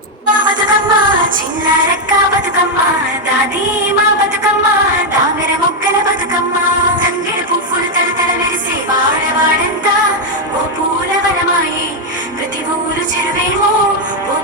బతుకమ్మ చిన్నారక్క బతుకమ్మ దాది మా బతుకమ్మ దామెర మొక్కల బతుకమ్మ తంగెడు పువ్వులు తలతల మెరిసే వాడవాడంతా ఓ పూల వనమాయే ప్రతి ఊరు చెరువేమో ఓ